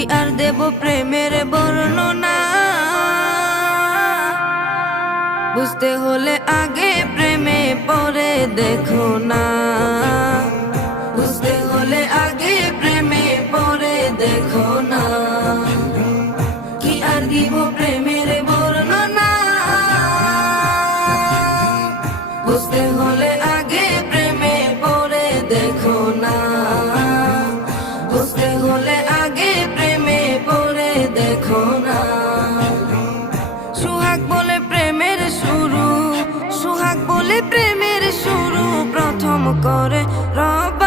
কি আর দেব প্রেমের বর্ণনা, বুঝতে হলে আগে প্রেমে পরে দেখো না, বুঝতে হলে আগে প্রেমে পরে দেখো না। কি আর দিব প্রেমের বর্ণনা, বুঝতে হলে আগে প্রেমে পরে দেখো না, বুঝতে হলে আগে প্রেমে পরে দেখো না। সুহাগ বলে প্রেমের শুরু, সুহাগ বলে প্রেমের শুরু প্রথম করে রব